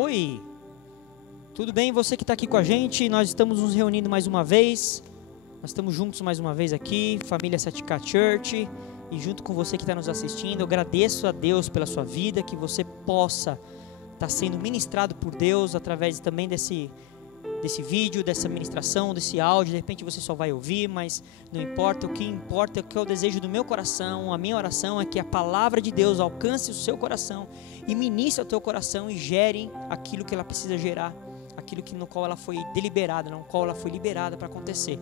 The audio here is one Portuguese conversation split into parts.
Oi, tudo bem? Você que está aqui com a gente, nós estamos nos reunindo mais uma vez, nós estamos juntos mais uma vez aqui, família 7K Church, e junto com você que está nos assistindo, eu agradeço a Deus pela sua vida, que você possa estar sendo ministrado por Deus através também desse vídeo, dessa ministração, desse áudio. De repente você só vai ouvir, mas não importa, o que importa é o que é o desejo do meu coração. A minha oração é que a palavra de Deus alcance o seu coração e ministre ao teu coração e gere aquilo que ela precisa gerar, aquilo no qual ela foi deliberada, no qual ela foi liberada para acontecer.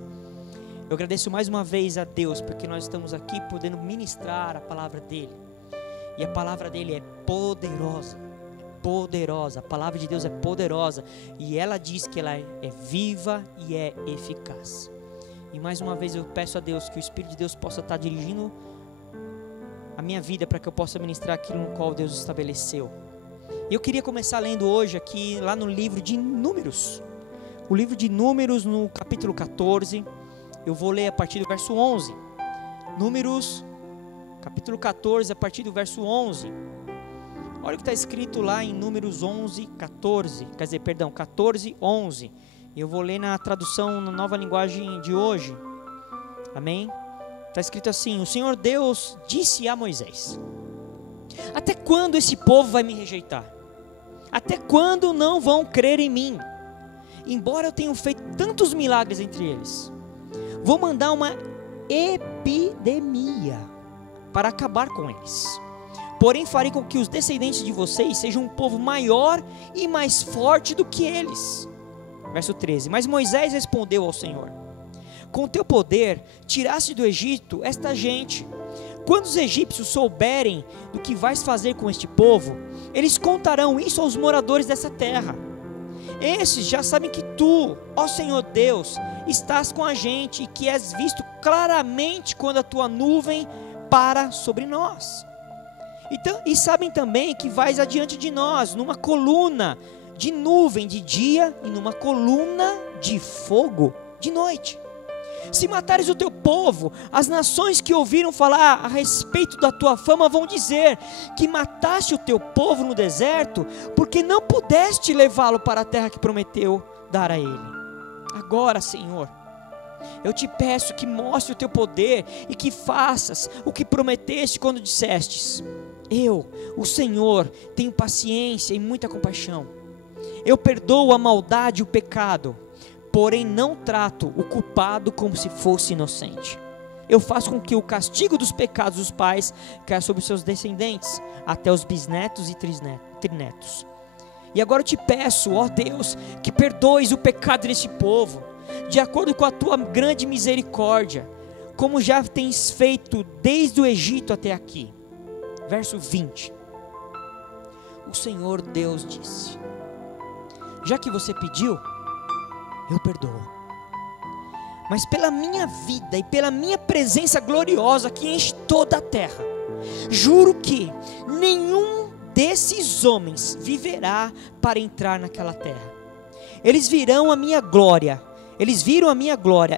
Eu agradeço mais uma vez a Deus, porque nós estamos aqui podendo ministrar a palavra dEle, e a palavra dEle é poderosa, a palavra de Deus é poderosa, e ela diz que ela é viva e é eficaz. E mais uma vez eu peço a Deus que o Espírito de Deus possa estar dirigindo a minha vida, para que eu possa ministrar aquilo no qual Deus estabeleceu. E eu queria começar lendo hoje aqui, lá no livro de Números, o livro de Números, no capítulo 14, eu vou ler a partir do verso 11, Números, capítulo 14, a partir do verso 11, olha o que está escrito lá em Números 14, 11, eu vou ler na tradução, na nova linguagem de hoje, amém? Está escrito assim: o Senhor Deus disse a Moisés: até quando esse povo vai me rejeitar? Até quando não vão crer em mim? Embora eu tenha feito tantos milagres entre eles, vou mandar uma epidemia para acabar com eles. Porém farei com que os descendentes de vocês sejam um povo maior e mais forte do que eles. Verso 13. Mas Moisés respondeu ao Senhor: com teu poder tiraste do Egito esta gente. Quando os egípcios souberem do que vais fazer com este povo, eles contarão isso aos moradores dessa terra. Esses já sabem que tu, ó Senhor Deus, estás com a gente e que és visto claramente quando a tua nuvem para sobre nós. Então, e sabem também que vais adiante de nós numa coluna de nuvem de dia e numa coluna de fogo de noite. Se matares o teu povo, as nações que ouviram falar a respeito da tua fama vão dizer que mataste o teu povo no deserto, porque não pudeste levá-lo para a terra que prometeu dar a ele. Agora, Senhor, eu te peço que mostre o teu poder e que faças o que prometeste quando dissestes: eu, o Senhor, tenho paciência e muita compaixão. Eu perdoo a maldade e o pecado, porém não trato o culpado como se fosse inocente. Eu faço com que o castigo dos pecados dos pais caia sobre os seus descendentes, até os bisnetos e trinetos. E agora eu te peço, ó Deus, que perdoes o pecado deste povo, de acordo com a tua grande misericórdia, como já tens feito desde o Egito até aqui. Verso 20. O Senhor Deus disse: já que você pediu, eu perdoo. Mas pela minha vida e pela minha presença gloriosa que enche toda a terra, juro que nenhum desses homens viverá para entrar naquela terra. Eles viram a minha glória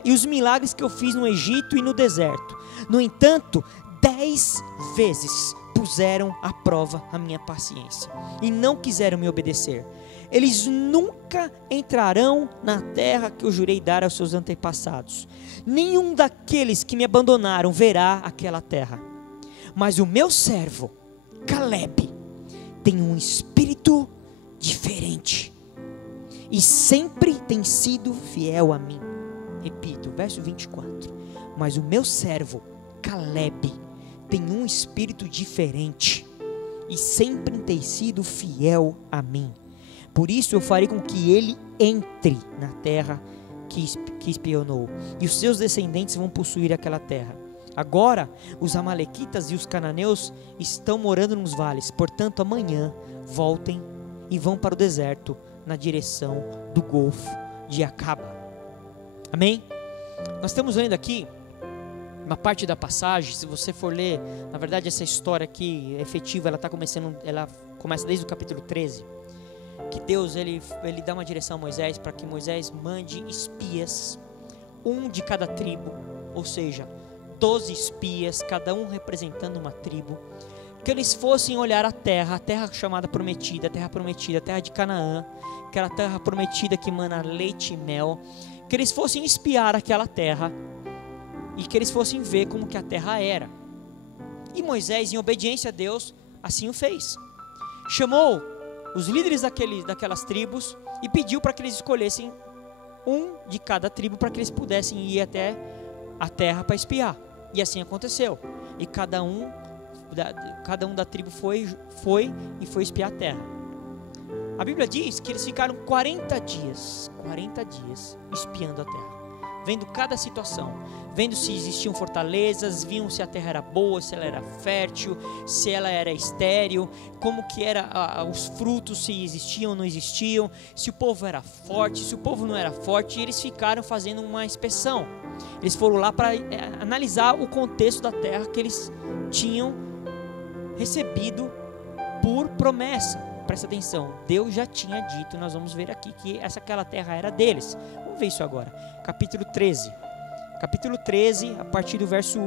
e os milagres que eu fiz no Egito e no deserto. No entanto, 10 vezes puseram à prova a minha paciência e não quiseram me obedecer. Eles nunca entrarão na terra que eu jurei dar aos seus antepassados. Nenhum daqueles que me abandonaram verá aquela terra. Mas o meu servo, Caleb, tem um espírito diferente e sempre tem sido fiel a mim. Repito, verso 24. Mas o meu servo, Caleb, tem um espírito diferente e sempre tem sido fiel a mim. Por isso eu farei com que ele entre na terra que espionou, e os seus descendentes vão possuir aquela terra. Agora os amalequitas e os cananeus estão morando nos vales, portanto amanhã voltem e vão para o deserto, na direção do Golfo de Acaba. Amém? Nós estamos lendo aqui uma parte da passagem. Se você for ler, na verdade essa história aqui efetiva, ela começa desde o capítulo 13, que Deus ele dá uma direção a Moisés, para que Moisés mande espias, um de cada tribo, ou seja, 12 espias, cada um representando uma tribo, que eles fossem olhar a terra chamada prometida, a terra de Canaã, aquela terra prometida que mana leite e mel, que eles fossem espiar aquela terra e que eles fossem ver como que a terra era. E Moisés, em obediência a Deus, assim o fez. Chamou os líderes daquelas tribos e pediu para que eles escolhessem um de cada tribo para que eles pudessem ir até a terra para espiar. E assim aconteceu. E cada um da tribo foi espiar a terra. A Bíblia diz que eles ficaram 40 dias espiando a terra, vendo cada situação, vendo se existiam fortalezas, viam se a terra era boa, se ela era fértil, se ela era estéril, como que era os frutos, se existiam ou não existiam, se o povo era forte, se o povo não era forte. E eles ficaram fazendo uma inspeção. Eles foram lá para analisar o contexto da terra que eles tinham recebido por promessa. Presta atenção, Deus já tinha dito, nós vamos ver aqui, que aquela terra era deles. Vamos ver isso agora. Capítulo 13, a partir do verso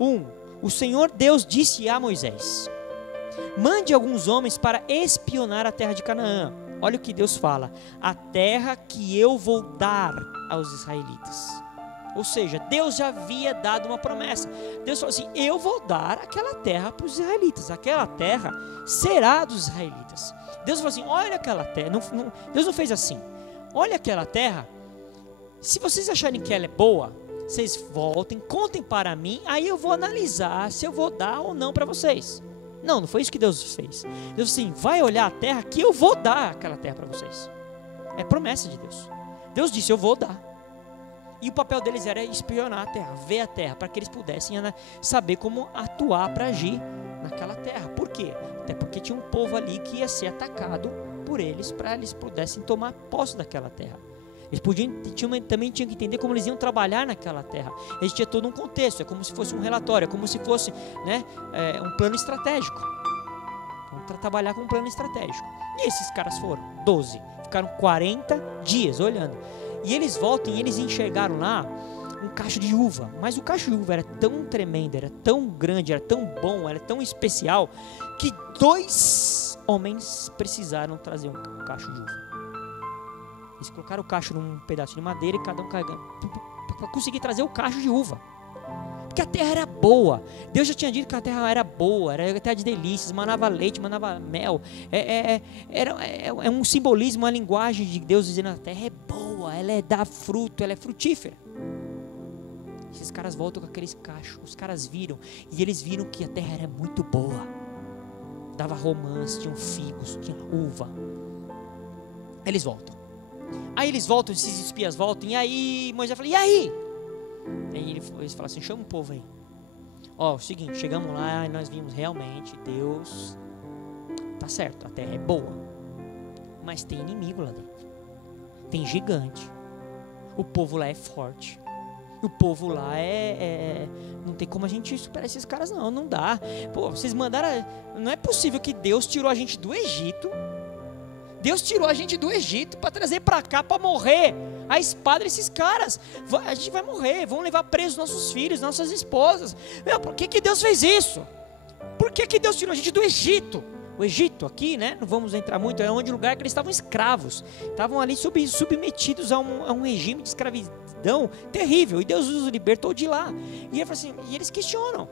1. O Senhor Deus disse a Moisés: mande alguns homens para espionar a terra de Canaã. Olha o que Deus fala: a terra que eu vou dar aos israelitas. Ou seja, Deus já havia dado uma promessa. Deus falou assim: eu vou dar aquela terra para os israelitas. Aquela terra será dos israelitas. Deus falou assim: olha aquela terra. Deus não fez assim. Olha aquela terra. Se vocês acharem que ela é boa, vocês voltem, contem para mim. Aí eu vou analisar se eu vou dar ou não para vocês. Não foi isso que Deus fez. Deus assim: vai olhar a terra que eu vou dar aquela terra para vocês. É promessa de Deus. Deus disse: eu vou dar. E o papel deles era espionar a terra, ver a terra, para que eles pudessem saber como atuar para agir naquela terra. Por quê? Até porque tinha um povo ali que ia ser atacado por eles, para eles pudessem tomar posse daquela terra. Eles também tinham que entender como eles iam trabalhar naquela terra. Eles tinham todo um contexto, é como se fosse um relatório, é como se fosse um plano estratégico. Vamos trabalhar com um plano estratégico. E esses caras foram 12, ficaram 40 dias olhando. E eles voltam e eles enxergaram lá um cacho de uva. Mas o cacho de uva era tão tremendo, era tão grande, era tão bom, era tão especial, que 2 homens precisaram trazer um cacho de uva. Eles colocaram o cacho num pedaço de madeira e cada um carregando, para conseguir trazer o cacho de uva. Porque a terra era boa. Deus já tinha dito que a terra era boa, era terra de delícias, manava leite, manava mel. É um simbolismo, uma linguagem de Deus dizendo: a terra é boa, ela dá fruto, ela é frutífera. Esses caras voltam com aqueles cachos. Os caras viram, e eles viram que a terra era muito boa. Dava romãs, tinham figos, tinha uva. Eles voltam. Aí eles voltam, esses espias voltam, e aí Moisés fala: e aí? Aí eles falam assim: chama o povo aí. Ó, o seguinte, chegamos lá e nós vimos realmente, Deus tá certo, a terra é boa, mas tem inimigo lá dentro, tem gigante, o povo lá é forte, o povo lá não tem como a gente superar esses caras, não dá. Pô, vocês mandaram, não é possível que Deus tirou a gente do Egito. Deus tirou a gente do Egito para trazer para cá, para morrer a espada desses caras. A gente vai morrer, vão levar presos nossos filhos, nossas esposas. Meu, por que Deus fez isso? Por que Deus tirou a gente do Egito? O Egito aqui, né, não vamos entrar muito, é onde o lugar que eles estavam escravos. Estavam ali submetidos a um regime de escravidão terrível. E Deus os libertou de lá. E ele fala assim, e eles questionam.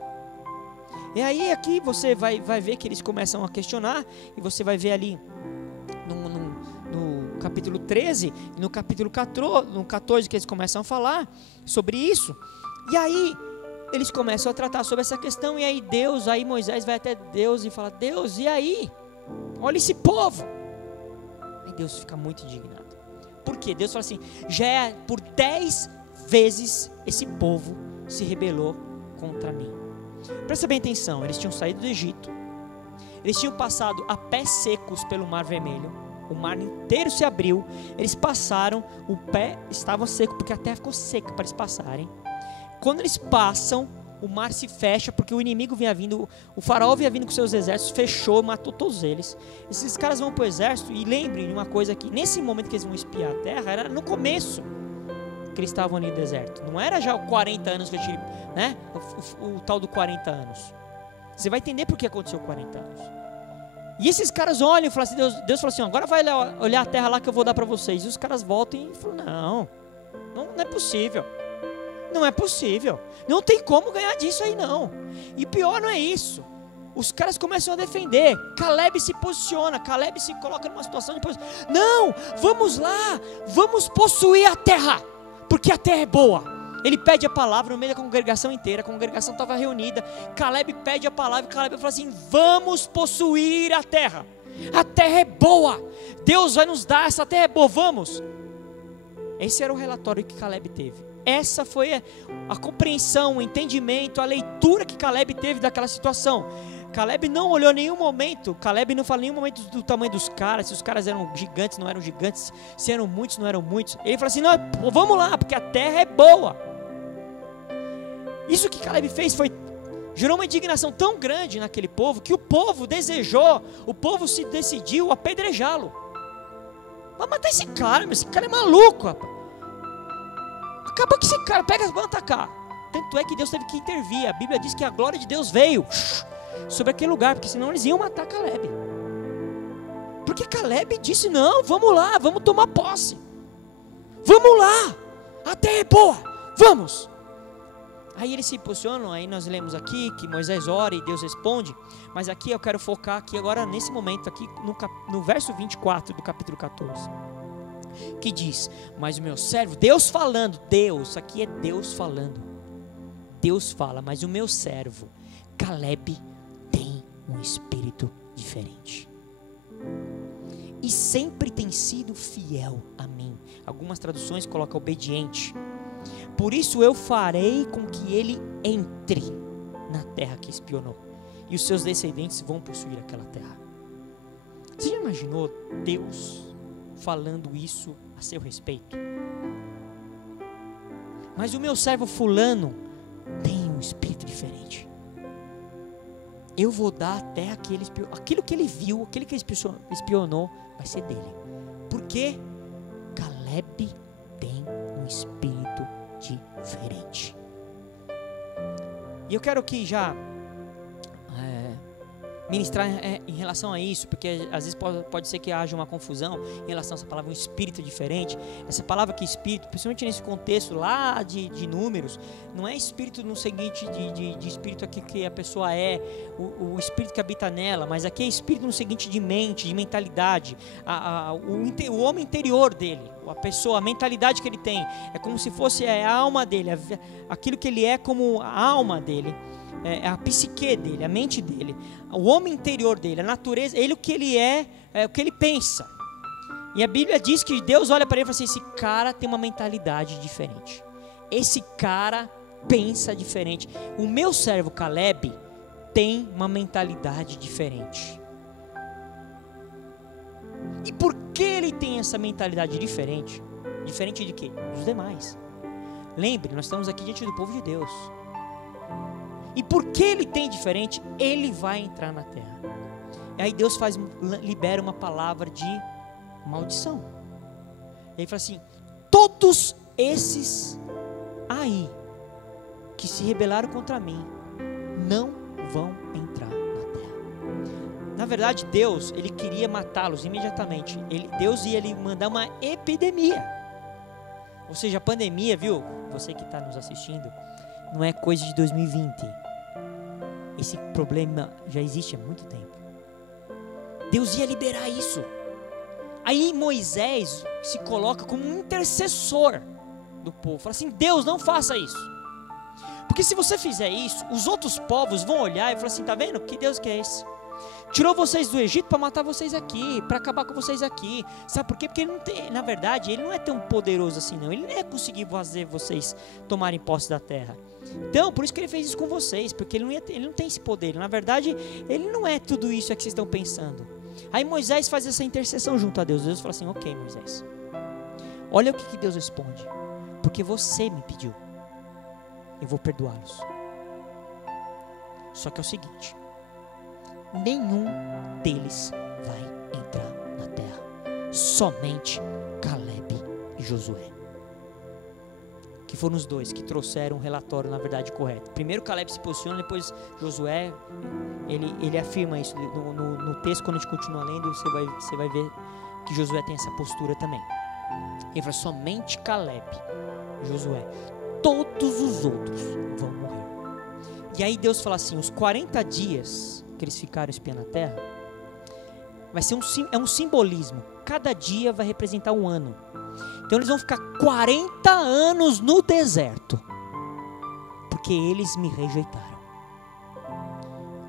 E aí aqui você vai ver que eles começam a questionar. E você vai ver ali no capítulo 13, no capítulo 14, que eles começam a falar sobre isso. E aí eles começam a tratar sobre essa questão. E aí Moisés vai até Deus e fala: Deus, e aí? Olha esse povo. Aí Deus fica muito indignado. Por quê? Deus fala assim: já por 10 vezes esse povo se rebelou contra mim. Presta bem atenção, eles tinham saído do Egito, eles tinham passado a pés secos pelo Mar Vermelho, o mar inteiro se abriu, eles passaram, o pé estava seco, porque a terra ficou seca para eles passarem. Quando eles passam, o mar se fecha, porque o inimigo vinha vindo, o faraó vinha vindo com seus exércitos, fechou, matou todos eles. Esses caras vão para o exército, e lembrem de uma coisa, que nesse momento que eles vão espiar a terra, era no começo que eles estavam ali no deserto, não era já 40 anos que eu tive, né? O tal do 40 anos. Você vai entender por que aconteceu 40 anos. E esses caras olham e falam assim, Deus falou assim, agora vai olhar a terra lá que eu vou dar para vocês. E os caras voltam e falam, não é possível. Não é possível. Não tem como ganhar disso aí não. E pior não é isso. Os caras começam a defender. Caleb se posiciona. Caleb se coloca numa situação de posição. Não, vamos lá. Vamos possuir a terra. Porque a terra é boa. Ele pede a palavra no meio da congregação inteira. A congregação estava reunida. Caleb pede a palavra. E Caleb fala assim, vamos possuir a terra. A terra é boa. Deus vai nos dar. Essa terra é boa. Vamos. Esse era o relatório que Caleb teve. Essa foi a compreensão, o entendimento, a leitura que Caleb teve daquela situação. Caleb não olhou em nenhum momento, Caleb não falou em nenhum momento do tamanho dos caras, se os caras eram gigantes, não eram gigantes, se eram muitos, não eram muitos. Ele falou assim, não, vamos lá, porque a terra é boa. Isso que Caleb fez gerou uma indignação tão grande naquele povo, que o povo se decidiu apedrejá-lo. Vai matar esse cara, esse cara é maluco, rapaz. Acaba com esse cara, vamos atacar. Tanto é que Deus teve que intervir. A Bíblia diz que a glória de Deus veio sobre aquele lugar, porque senão eles iam matar Caleb. Porque Caleb disse, não, vamos lá, vamos tomar posse. Vamos lá, a terra é boa, vamos. Aí eles se posicionam, aí nós lemos aqui que Moisés ora e Deus responde. Mas aqui eu quero focar aqui agora nesse momento aqui no verso 24 do capítulo 14. Que diz, mas o meu servo, Deus falando, Deus, aqui é Deus falando. Deus fala, mas o meu servo, Caleb, tem um espírito diferente. E sempre tem sido fiel a mim. Algumas traduções colocam obediente. Por isso eu farei com que ele entre na terra que espionou. E os seus descendentes vão possuir aquela terra. Você já imaginou Deus falando isso a seu respeito? Mas o meu servo fulano tem um espírito diferente. Eu vou dar a terra que ele espionou. Aquilo que ele viu, aquilo que ele espionou, vai ser dele. Porque Caleb tem um espírito diferente. E eu quero que já ministrar em relação a isso, porque às vezes pode ser que haja uma confusão em relação a essa palavra, um espírito diferente. Essa palavra que espírito, principalmente nesse contexto lá de números, não é espírito no seguinte de espírito aqui que a pessoa é, o espírito que habita nela, mas aqui é espírito no seguinte de mente, de mentalidade, o homem interior dele, a pessoa, a mentalidade que ele tem, é como se fosse a alma dele, aquilo que ele é como a alma dele. É a psique dele, a mente dele, o homem interior dele, a natureza, ele o que ele é o que ele pensa. E a Bíblia diz que Deus olha para ele e fala assim, esse cara tem uma mentalidade diferente, esse cara pensa diferente. O meu servo Caleb tem uma mentalidade diferente. E por que ele tem essa mentalidade diferente? Diferente de quê? Dos demais. Lembre, nós estamos aqui diante do povo de Deus. E porque ele tem diferente, ele vai entrar na terra. E aí Deus libera uma palavra de maldição. E aí fala assim, todos esses aí que se rebelaram contra mim não vão entrar na terra. Na verdade Deus, ele queria matá-los imediatamente. Deus ia mandar uma epidemia. Ou seja, a pandemia, viu? Você que está nos assistindo, não é coisa de 2020. Esse problema já existe há muito tempo. Deus ia liberar isso. Aí Moisés se coloca como um intercessor do povo. Fala assim, Deus, não faça isso. Porque se você fizer isso, os outros povos vão olhar e falar assim, tá vendo? Que Deus que é esse? Tirou vocês do Egito para matar vocês aqui, para acabar com vocês aqui. Sabe por quê? Porque ele não tem, na verdade, ele não é tão poderoso assim não. Ele não ia conseguir fazer vocês tomarem posse da terra. Então, por isso que ele fez isso com vocês, porque ele não tem esse poder. Na verdade, ele não é tudo isso que vocês estão pensando. Aí Moisés faz essa intercessão junto a Deus. Deus fala assim, ok Moisés, olha o que Deus responde. Porque você me pediu, eu vou perdoá-los. Só que é o seguinte, nenhum deles vai entrar na terra, somente Caleb e Josué, que que foram os dois que trouxeram um relatório, na verdade, correto. Primeiro Caleb se posiciona, depois Josué, ele afirma isso no texto. Quando a gente continua lendo, você vai ver que Josué tem essa postura também. Ele fala, somente Caleb, Josué, todos os outros vão morrer. E aí Deus fala assim, os 40 dias que eles ficaram espiando a terra, vai ser um simbolismo, cada dia vai representar um ano. Então eles vão ficar 40 anos no deserto, porque eles me rejeitaram.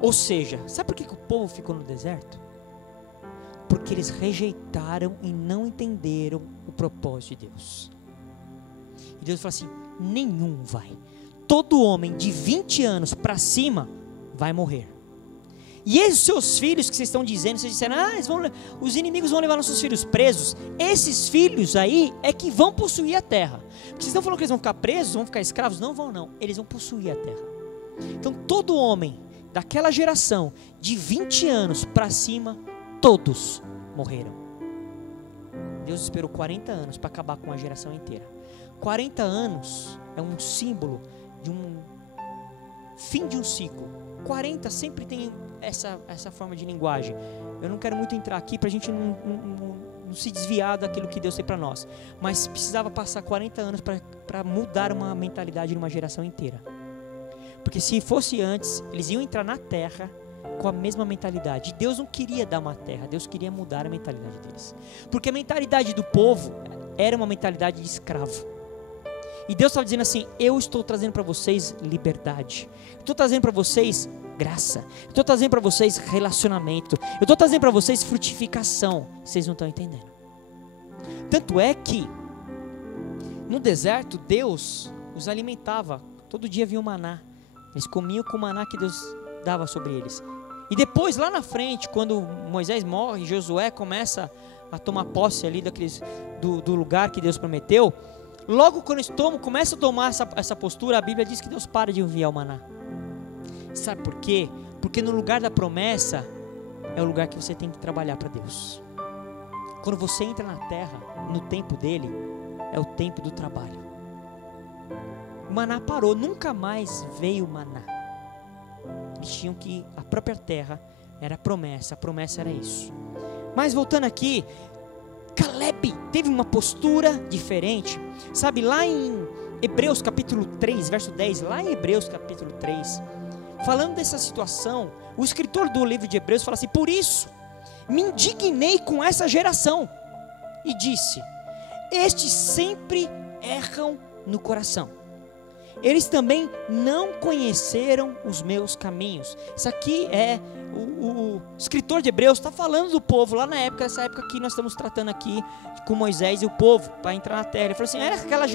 Ou seja, sabe por que o povo ficou no deserto? Porque eles rejeitaram e não entenderam o propósito de Deus. E Deus fala assim, nenhum vai. Todo homem de 20 anos para cima vai morrer. E esses seus filhos que vocês estão dizendo, vocês disseram, os inimigos vão levar nossos filhos presos. Esses filhos aí é que vão possuir a terra. Porque vocês estão falando que eles vão ficar presos, vão ficar escravos? Não vão não, eles vão possuir a terra. Então todo homem daquela geração de 20 anos para cima, todos morreram. Deus esperou 40 anos para acabar com a geração inteira. 40 anos é um símbolo de um fim de um ciclo. 40 sempre tem essa forma de linguagem. Eu não quero muito entrar aqui para a gente não se desviar daquilo que Deus tem para nós, mas precisava passar 40 anos para mudar uma mentalidade de uma geração inteira. Porque se fosse antes, eles iam entrar na terra com a mesma mentalidade. Deus não queria dar uma terra, Deus queria mudar a mentalidade deles, porque a mentalidade do povo era uma mentalidade de escravo. E Deus estava dizendo assim, eu estou trazendo para vocês liberdade, estou trazendo para vocês graça, estou trazendo para vocês relacionamento, eu estou trazendo para vocês frutificação. Vocês não estão entendendo. Tanto é que no deserto Deus os alimentava, todo dia vinha o maná, eles comiam com o maná que Deus dava sobre eles. E depois lá na frente, quando Moisés morre, Josué começa a tomar posse ali do lugar que Deus prometeu. Logo quando eles começa a tomar essa postura, a Bíblia diz que Deus para de enviar o maná. Sabe por quê? Porque no lugar da promessa é o lugar que você tem que trabalhar para Deus. Quando você entra na terra, no tempo dele, é o tempo do trabalho. O maná parou, nunca mais veio o maná. Eles tinham que, a própria terra era a promessa era isso. Mas voltando aqui, Caleb teve uma postura diferente. Sabe, lá em Hebreus capítulo 3, verso 10, lá em Hebreus capítulo 3, falando dessa situação, o escritor do livro de Hebreus fala assim, por isso, me indignei com essa geração, e disse, estes sempre erram no coração, eles também não conheceram os meus caminhos. Isso aqui é o escritor de Hebreus está falando do povo lá na época, essa época que nós estamos tratando aqui com Moisés e o povo para entrar na terra. Ele falou assim, era aquela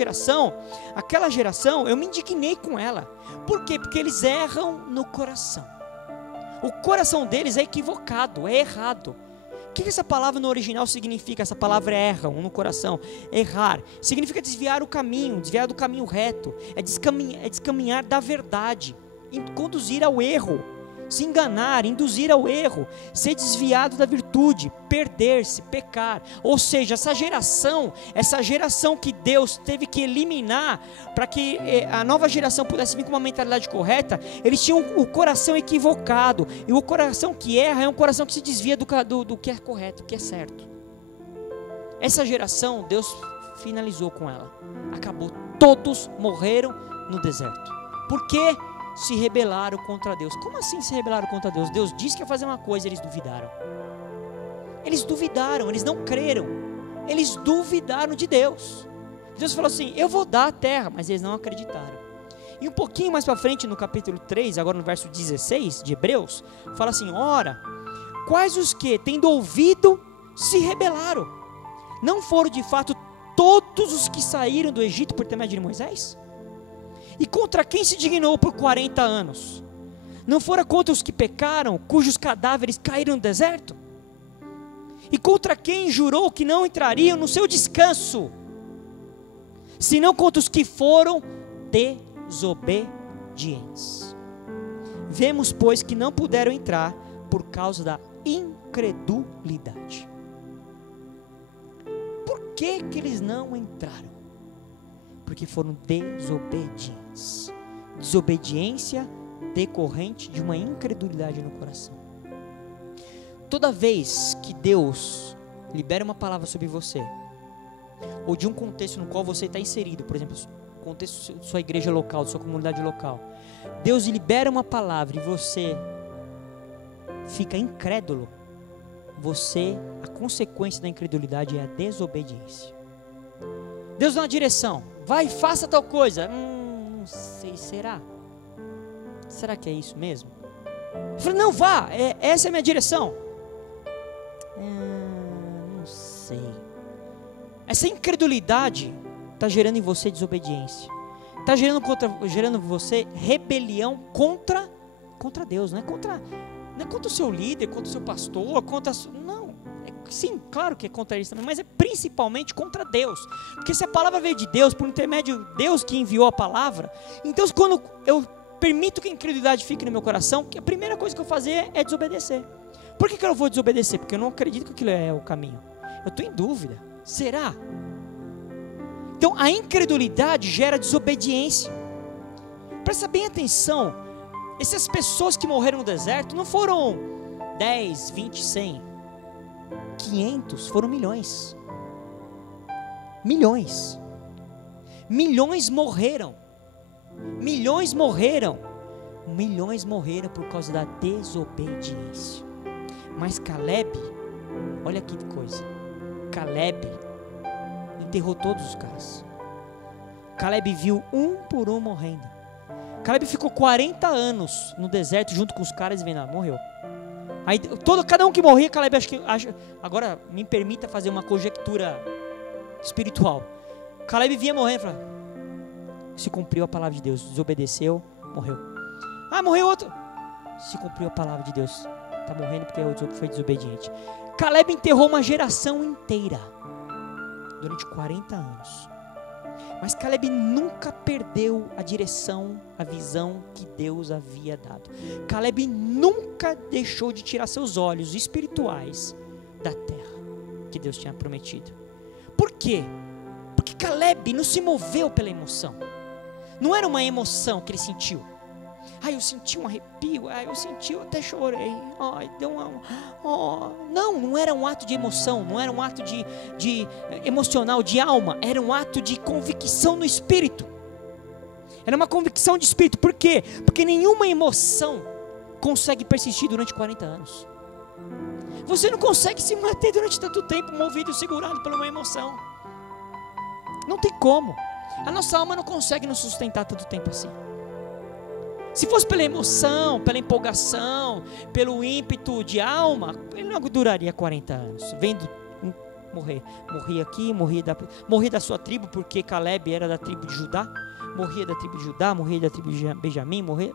geração eu me indignei com ela. Por quê? Porque eles erram no coração. O coração deles é equivocado, é errado. O que essa palavra no original significa? Essa palavra erram no coração, errar, significa desviar o caminho, desviar do caminho reto, é descaminhar da verdade, conduzir ao erro, se enganar, induzir ao erro, ser desviado da virtude, perder-se, pecar. Ou seja, essa geração que Deus teve que eliminar para que a nova geração pudesse vir com uma mentalidade correta, eles tinham o coração equivocado, e o coração que erra é um coração que se desvia do que é correto, do que é certo. Essa geração, Deus finalizou com ela, acabou, todos morreram no deserto. Por quê? Se rebelaram contra Deus. Como assim se rebelaram contra Deus? Deus disse que ia fazer uma coisa, eles duvidaram. Eles não creram. Eles duvidaram de Deus. Deus falou assim, eu vou dar a terra, mas eles não acreditaram. E um pouquinho mais para frente, no capítulo 3, agora no verso 16 de Hebreus, fala assim, ora, quais os que, tendo ouvido, se rebelaram? Não foram de fato todos os que saíram do Egito por intermédio de Moisés? E contra quem se dignou por 40 anos? Não fora contra os que pecaram, cujos cadáveres caíram no deserto? E contra quem jurou que não entrariam no seu descanso? Senão contra os que foram desobedientes. Vemos, pois, que não puderam entrar por causa da incredulidade. Por que eles não entraram? Porque foram desobedientes. Desobediência decorrente de uma incredulidade no coração. Toda vez que Deus libera uma palavra sobre você, ou de um contexto no qual você está inserido, por exemplo, contexto da sua igreja local, da sua comunidade local, Deus libera uma palavra e você fica incrédulo, a consequência da incredulidade é a desobediência. Deus dá uma direção, vai, faça tal coisa, não sei, será que é isso mesmo? Eu falei, não, vá, essa é a minha direção. Não sei. Essa incredulidade está gerando em você desobediência, está gerando em você rebelião contra Deus, não é contra o seu líder, contra o seu pastor, não, sim, claro que é contra eles também, mas é principalmente contra Deus, porque se a palavra veio de Deus, por intermédio de Deus que enviou a palavra, então quando eu permito que a incredulidade fique no meu coração, a primeira coisa que eu fazer é desobedecer. Por que eu não vou desobedecer? Porque eu não acredito que aquilo é o caminho, eu estou em dúvida, será? Então a incredulidade gera desobediência. Presta bem atenção, essas pessoas que morreram no deserto não foram 10, 20, 100, 500, foram milhões. Milhões morreram. Milhões morreram por causa da desobediência. Mas Caleb, olha que coisa, Caleb enterrou todos os caras. Caleb viu um por um morrendo. Caleb ficou 40 anos no deserto junto com os caras e vendo, morreu. Aí cada um que morria, Caleb agora me permita fazer uma conjectura espiritual. Caleb via morrendo e falava, se cumpriu a palavra de Deus, desobedeceu, morreu. Morreu outro, se cumpriu a palavra de Deus, está morrendo porque foi desobediente. Caleb enterrou uma geração inteira durante 40 anos. Mas Caleb nunca perdeu a direção, a visão que Deus havia dado. Caleb nunca deixou de tirar seus olhos espirituais da terra que Deus tinha prometido. Por quê? Porque Caleb não se moveu pela emoção. Não era uma emoção que ele sentiu. Eu senti um arrepio, eu senti, eu até chorei. Não era um ato de emoção, não era um ato de emocional, de alma, era um ato de convicção no espírito. Era uma convicção de espírito. Por quê? Porque nenhuma emoção consegue persistir durante 40 anos. Você não consegue se manter durante tanto tempo movido e segurado por uma emoção. Não tem como. A nossa alma não consegue nos sustentar tanto tempo assim. Se fosse pela emoção, pela empolgação, pelo ímpeto de alma, ele não duraria 40 anos. Vendo morrer. Morria aqui, morria da sua tribo, porque Caleb era da tribo de Judá. Morria da tribo de Judá, morria da tribo de Benjamim, morria.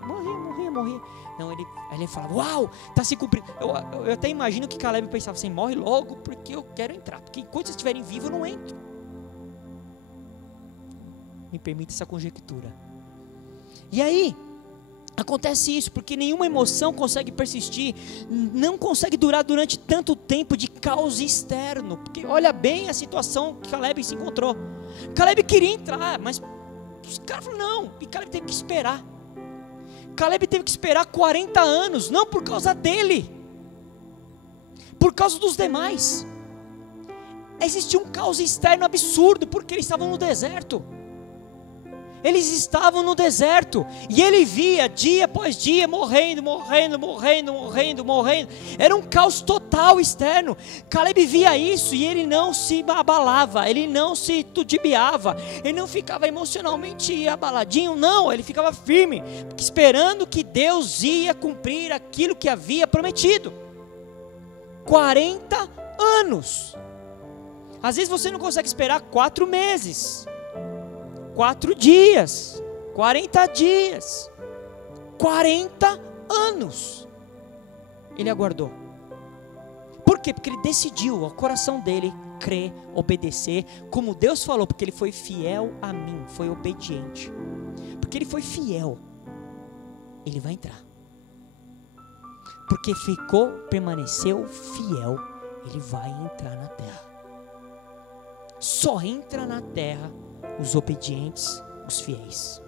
Não, ele falava, uau, está se cumprindo. Eu até imagino que Caleb pensava assim, morre logo, porque eu quero entrar. Porque enquanto estiverem vivos, eu não entro. Me permita essa conjectura. E aí, acontece isso, porque nenhuma emoção consegue persistir, não consegue durar durante tanto tempo de caos externo, porque olha bem a situação que Caleb se encontrou. Caleb queria entrar, mas os caras falaram não, e Caleb teve que esperar. Caleb teve que esperar 40 anos, não por causa dele, por causa dos demais. Existia um caos externo absurdo, porque eles estavam no deserto. Eles estavam no deserto, e ele via dia após dia, morrendo. Era um caos total externo. Caleb via isso, e ele não se abalava, ele não se titubeava, ele não ficava emocionalmente abaladinho, não, ele ficava firme, esperando que Deus ia cumprir aquilo que havia prometido. 40 anos. Às vezes você não consegue esperar 4 meses, 4 dias, 40 dias, 40 anos, ele aguardou. Por quê? Porque ele decidiu, o coração dele, crer, obedecer, como Deus falou, porque ele foi fiel a mim, foi obediente, porque ele foi fiel, ele vai entrar, porque permaneceu fiel, ele vai entrar na terra. só entra na terra os obedientes, os fiéis.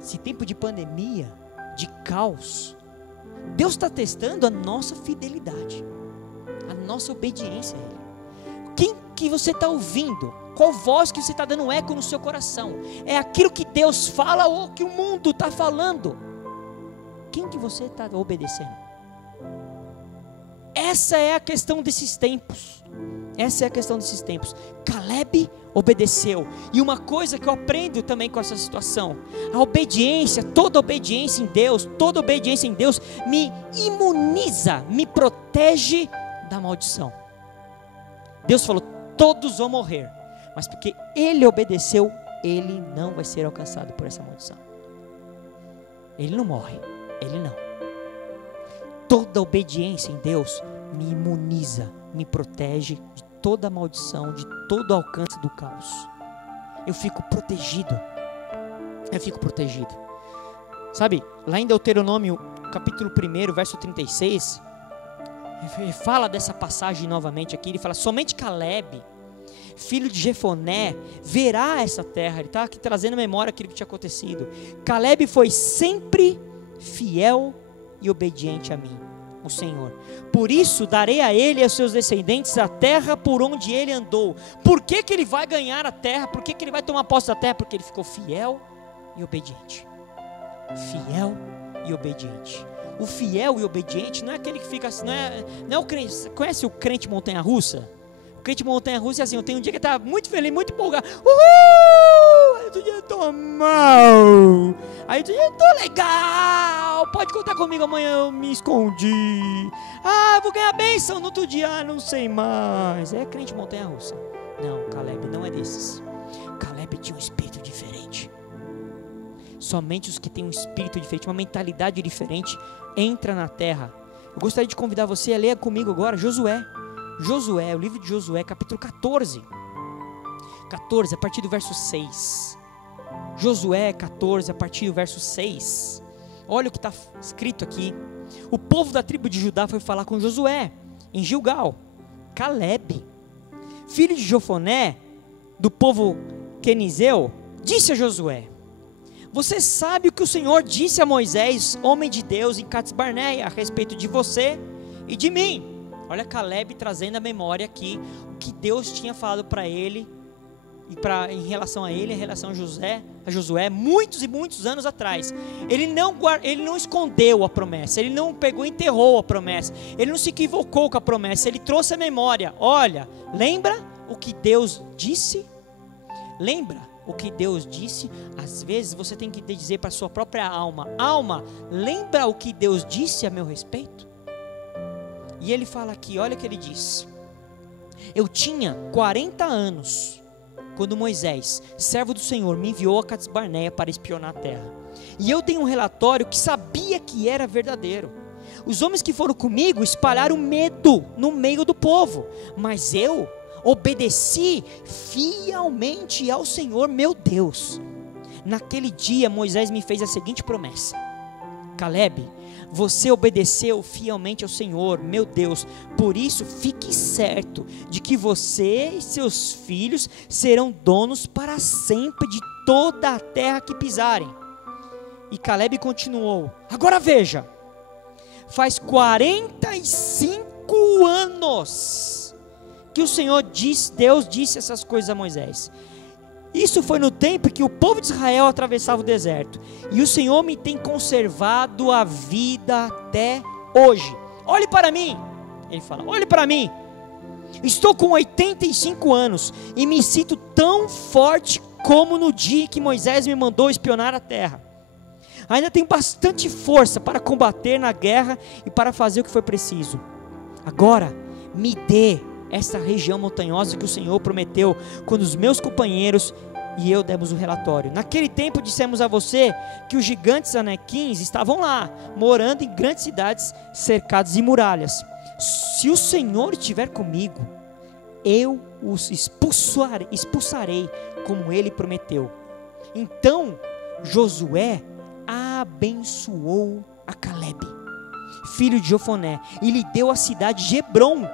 Esse tempo de pandemia, de caos, Deus está testando a nossa fidelidade, a nossa obediência a Ele. Quem que você está ouvindo? Qual voz que você está dando eco no seu coração? É aquilo que Deus fala ou que o mundo está falando? Quem que você está obedecendo? Essa é a questão desses tempos. Essa é a questão desses tempos. Caleb obedeceu. E uma coisa que eu aprendo também com essa situação: a obediência, toda obediência em Deus me imuniza, me protege da maldição. Deus falou: todos vão morrer, mas porque ele obedeceu, ele não vai ser alcançado por essa maldição. Ele não morre, ele não. Toda obediência em Deus me imuniza, me protege de toda a maldição, de todo o alcance do caos. Eu fico protegido. Sabe, lá em Deuteronômio, capítulo 1, verso 36, ele fala dessa passagem novamente aqui. Ele fala: somente Caleb, filho de Jefoné, verá essa terra. Ele está aqui trazendo à memória aquilo que tinha acontecido. Caleb foi sempre fiel e obediente a mim, o Senhor. Por isso darei a ele e aos seus descendentes a terra por onde ele andou. Por que que ele vai ganhar a terra? Por que que ele vai tomar posse da terra? Porque ele ficou fiel e obediente. Fiel e obediente. O fiel e obediente não é aquele que fica assim, não é o crente. Conhece o crente montanha-russa? O crente montanha-russa é assim: eu tenho um dia que está muito feliz, muito empolgado, aí outro dia eu estou mal, aí outro dia eu estou legal, pode contar comigo, amanhã eu me escondi, eu vou ganhar bênção, no outro dia, não sei mais. É crente montanha-russa. Não, Caleb não é desses. Caleb tinha um espírito diferente. Somente os que têm um espírito diferente, uma mentalidade diferente, entra na terra. Eu gostaria de convidar você a ler comigo agora Josué, o livro de Josué, capítulo 14, a partir do verso 6. Josué 14, a partir do verso 6. Olha o que está escrito aqui. O povo da tribo de Judá foi falar com Josué em Gilgal. Caleb, filho de Jefoné, do povo quenizeu, disse a Josué: você sabe o que o Senhor disse a Moisés, homem de Deus, em Cades Barneia, a respeito de você e de mim. Olha Caleb trazendo à memória aqui o que Deus tinha falado para ele, em relação a ele, em relação a Josué, muitos e muitos anos atrás. Ele não escondeu a promessa, ele não pegou e enterrou a promessa, ele não se equivocou com a promessa, ele trouxe a memória. Olha, lembra o que Deus disse? Lembra o que Deus disse? Às vezes você tem que dizer para a sua própria alma: alma, lembra o que Deus disse a meu respeito? E ele fala aqui, olha o que ele diz: eu tinha 40 anos quando Moisés, servo do Senhor, me enviou a Cades Barneia para espionar a terra. E eu dei um relatório que sabia que era verdadeiro. Os homens que foram comigo espalharam medo no meio do povo, mas eu obedeci fielmente ao Senhor meu Deus. Naquele dia Moisés me fez a seguinte promessa: Caleb, você obedeceu fielmente ao Senhor meu Deus, por isso fique certo de que você e seus filhos serão donos para sempre de toda a terra que pisarem. E Caleb continuou: agora veja, faz 45 anos que o Senhor Deus disse essas coisas a Moisés. Isso foi no tempo que o povo de Israel atravessava o deserto, e o Senhor me tem conservado a vida até hoje. Olhe para mim, ele fala, olhe para mim, estou com 85 anos, e me sinto tão forte como no dia que Moisés me mandou espionar a terra. Ainda tenho bastante força para combater na guerra, e para fazer o que for preciso. Agora, me dê essa região montanhosa que o Senhor prometeu, quando os meus companheiros e eu demos o relatório. Naquele tempo dissemos a você que os gigantes anequins estavam lá, morando em grandes cidades cercadas de muralhas. Se o Senhor estiver comigo, eu os expulsarei como ele prometeu. Então Josué abençoou a Caleb, filho de Jefoné, e lhe deu a cidade de Hebrom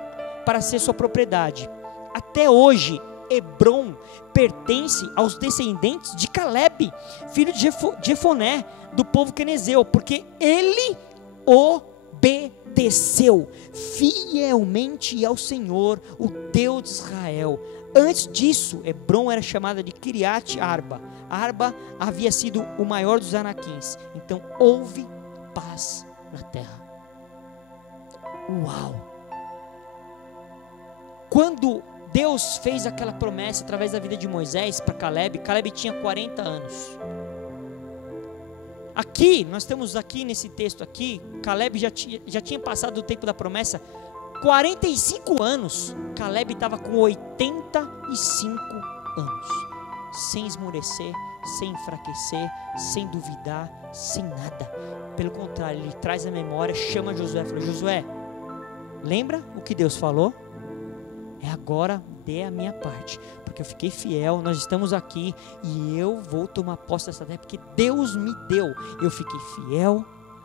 para ser sua propriedade. Até hoje Hebrom pertence aos descendentes de Caleb, filho de Jefoné, do povo quenezeu, porque ele obedeceu fielmente ao Senhor, o Deus de Israel. Antes disso, Hebrom era chamada de Kiriat Arba. Arba havia sido o maior dos anaquins. Então houve paz na terra. Uau! Quando Deus fez aquela promessa através da vida de Moisés para Caleb, Caleb tinha 40 anos. Aqui, nós temos aqui nesse texto aqui, Caleb já tinha passado do tempo da promessa, 45 anos. Caleb estava com 85 anos, sem esmorecer, sem enfraquecer, sem duvidar, sem nada. Pelo contrário, ele traz a memória, chama Josué e fala: Josué, lembra o que Deus falou? É agora, dê a minha parte, porque eu fiquei fiel, nós estamos aqui e eu vou tomar posse dessa terra, porque Deus me deu. Eu fiquei fiel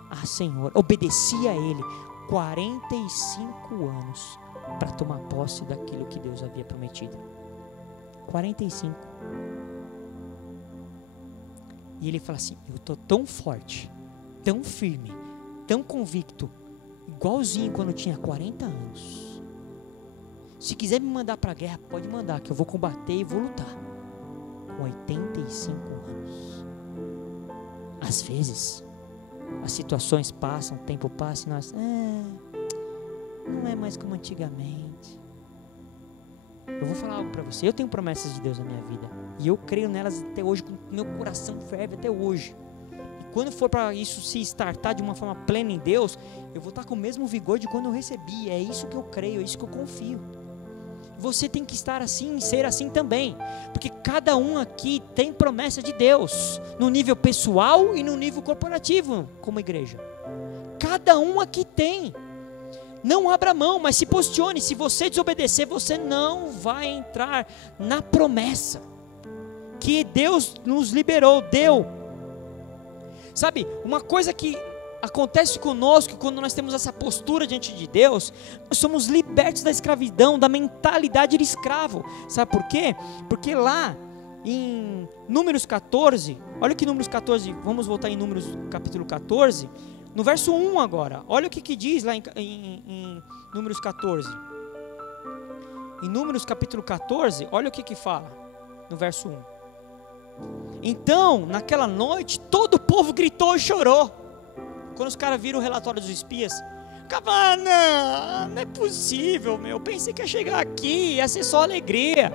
a Senhor, obedeci a Ele 45 anos para tomar posse daquilo que Deus havia prometido. 45. E ele fala assim: eu estou tão forte, tão firme, tão convicto, igualzinho quando eu tinha 40 anos. Se quiser me mandar para a guerra, pode mandar, que eu vou combater e vou lutar. Com 85 anos. Às vezes, as situações passam, o tempo passa e nós... não é mais como antigamente. Eu vou falar algo para você. Eu tenho promessas de Deus na minha vida. E eu creio nelas até hoje, com meu coração ferve até hoje. E quando for para isso se startar de uma forma plena em Deus, eu vou estar com o mesmo vigor de quando eu recebi. É isso que eu creio, é isso que eu confio. Você tem que estar assim e ser assim também, porque cada um aqui tem promessa de Deus, no nível pessoal e no nível corporativo, como igreja. Cada um aqui tem. Não abra mão, mas se posicione. Se você desobedecer, você não vai entrar na promessa que Deus nos liberou, deu. Sabe, uma coisa que acontece conosco quando nós temos essa postura diante de Deus, nós somos libertos da escravidão, da mentalidade de escravo. Sabe por quê? Porque lá em Números 14, olha que Números 14, vamos voltar em Números capítulo 14, no verso 1 agora, olha o que diz lá em Números 14. Em Números capítulo 14, olha o que fala no verso 1. Então, naquela noite, todo o povo gritou e chorou. Quando os caras viram o relatório dos espias, não é possível, meu. Eu pensei que ia chegar aqui, ia ser só alegria.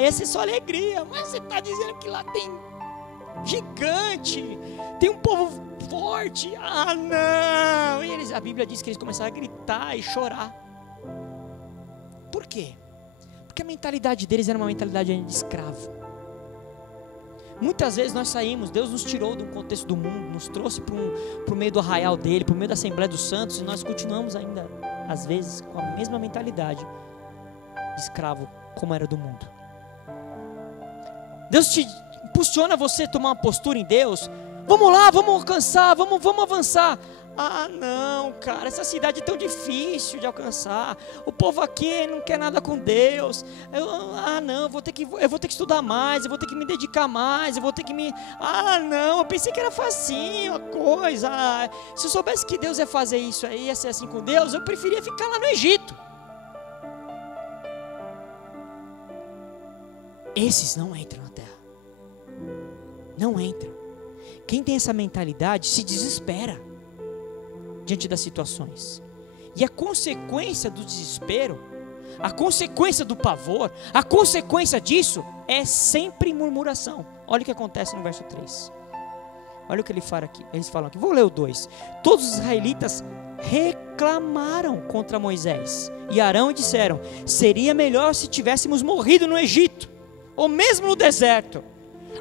Ia ser só alegria. Mas você está dizendo que lá tem gigante, tem um povo forte. Não. E a Bíblia diz que eles começaram a gritar e chorar. Por quê? Porque a mentalidade deles era uma mentalidade de escravo. Muitas vezes nós saímos, Deus nos tirou de um contexto do mundo, nos trouxe para o meio do arraial dele, para o meio da Assembleia dos Santos, e nós continuamos ainda, às vezes, com a mesma mentalidade de escravo, como era do mundo. Deus te impulsiona você a tomar uma postura em Deus. Vamos lá, vamos alcançar, vamos avançar. Não, cara, essa cidade é tão difícil de alcançar. O povo aqui não quer nada com Deus. Eu vou ter que estudar mais, eu vou ter que me dedicar mais, eu vou ter que me... não, eu pensei que era facinho a coisa. Se eu soubesse que Deus ia fazer isso aí, ia ser assim com Deus, eu preferia ficar lá no Egito. Esses não entram na terra. Não entram. Quem tem essa mentalidade se desespera diante das situações. E a consequência do desespero, a consequência do pavor, a consequência disso é sempre murmuração. Olha o que acontece no verso 3. Olha o que eles falam aqui. Vou ler o 2. Todos os israelitas reclamaram contra Moisés e Arão e disseram: seria melhor se tivéssemos morrido no Egito, ou mesmo no deserto.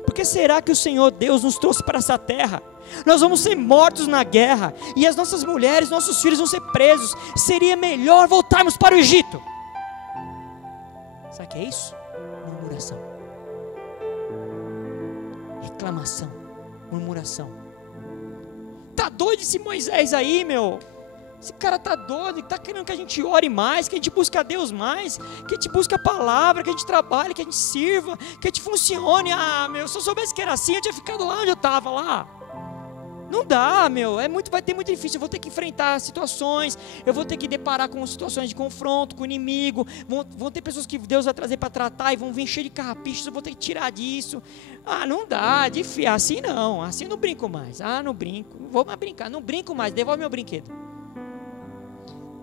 Porque será que o Senhor Deus nos trouxe para essa terra? Nós vamos ser mortos na guerra, e as nossas mulheres, nossos filhos vão ser presos. Seria melhor voltarmos para o Egito. Sabe o que é isso? Murmuração, reclamação, murmuração. Tá doido esse Moisés aí, meu? Esse cara está doido, está querendo que a gente ore mais, que a gente busque a Deus mais, que a gente busque a palavra, que a gente trabalhe, que a gente sirva, que a gente funcione. Ah, meu, se eu soubesse que era assim, eu tinha ficado lá onde eu estava, lá. Não dá, meu, vai ter muito difícil, eu vou ter que enfrentar situações, eu vou ter que deparar com situações de confronto, com o inimigo, vão ter pessoas que Deus vai trazer para tratar e vão vir cheio de carrapichos, eu vou ter que tirar disso. Ah, não dá, difícil, assim eu não brinco mais. Ah, não brinco, vou mais brincar, não brinco mais, devolve meu brinquedo.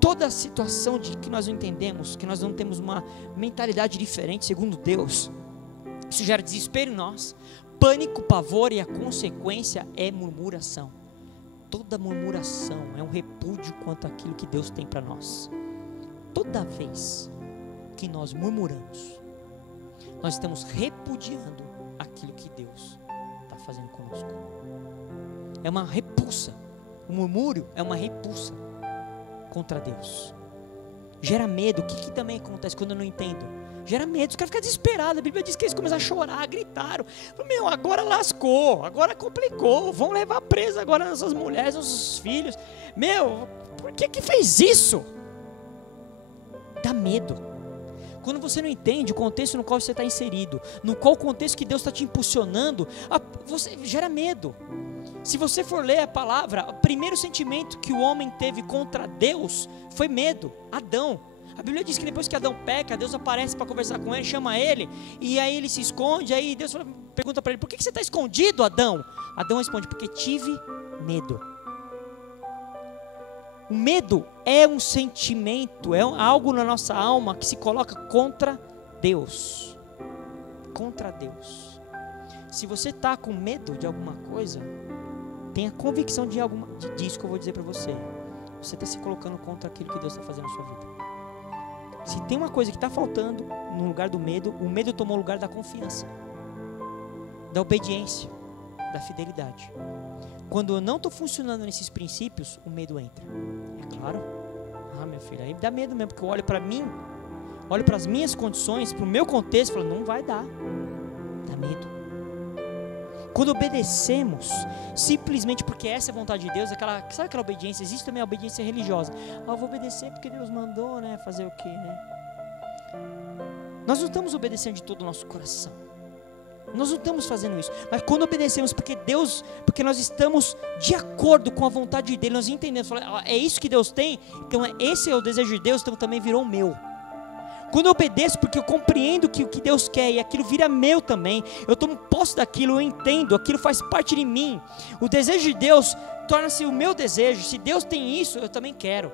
Toda situação de que nós não entendemos, que nós não temos uma mentalidade diferente segundo Deus, isso gera desespero em nós, pânico, pavor, e a consequência é murmuração. Toda murmuração é um repúdio quanto àquilo que Deus tem para nós. Toda vez que nós murmuramos, nós estamos repudiando aquilo que Deus está fazendo conosco. É uma repulsa. O murmúrio é uma repulsa contra Deus. Gera medo. O que também acontece quando eu não entendo? Gera medo, os caras ficam desesperados. A Bíblia diz que eles começaram a chorar, a gritar. Meu, agora lascou, agora complicou. Vão levar preso agora nossas mulheres, nossos filhos. Meu, por que fez isso? Dá medo. Quando você não entende o contexto no qual você está inserido, no qual contexto que Deus está te impulsionando, você gera medo. Se você for ler a palavra, o primeiro sentimento que o homem teve contra Deus foi medo. Adão. A Bíblia diz que depois que Adão peca, Deus aparece para conversar com ele, chama ele, e aí ele se esconde, aí Deus pergunta para ele, por que você está escondido, Adão? Adão responde, porque tive medo. O medo é um sentimento, é algo na nossa alma que se coloca contra Deus. Contra Deus. Se você está com medo de alguma coisa, tenha convicção disso que eu vou dizer para você. Você está se colocando contra aquilo que Deus está fazendo na sua vida. Se tem uma coisa que está faltando no lugar do medo, o medo tomou o lugar da confiança, da obediência, da fidelidade. Quando eu não estou funcionando nesses princípios, o medo entra. É claro. Ah, meu filho, aí dá medo mesmo, porque eu olho para mim, olho para as minhas condições, para o meu contexto, e falo, não vai dar. Dá medo. Quando obedecemos, simplesmente porque essa é a vontade de Deus, sabe aquela obediência? Existe também a obediência religiosa. Eu vou obedecer porque Deus mandou, né? Fazer o quê, né? Nós não estamos obedecendo de todo o nosso coração. Nós não estamos fazendo isso. Mas quando obedecemos porque nós estamos de acordo com a vontade dele, nós entendemos, é isso que Deus tem, então esse é o desejo de Deus, então também virou meu. Quando eu obedeço porque eu compreendo que o que Deus quer e aquilo vira meu também, eu tomo posse daquilo, eu entendo, aquilo faz parte de mim. O desejo de Deus torna-se o meu desejo. Se Deus tem isso, eu também quero.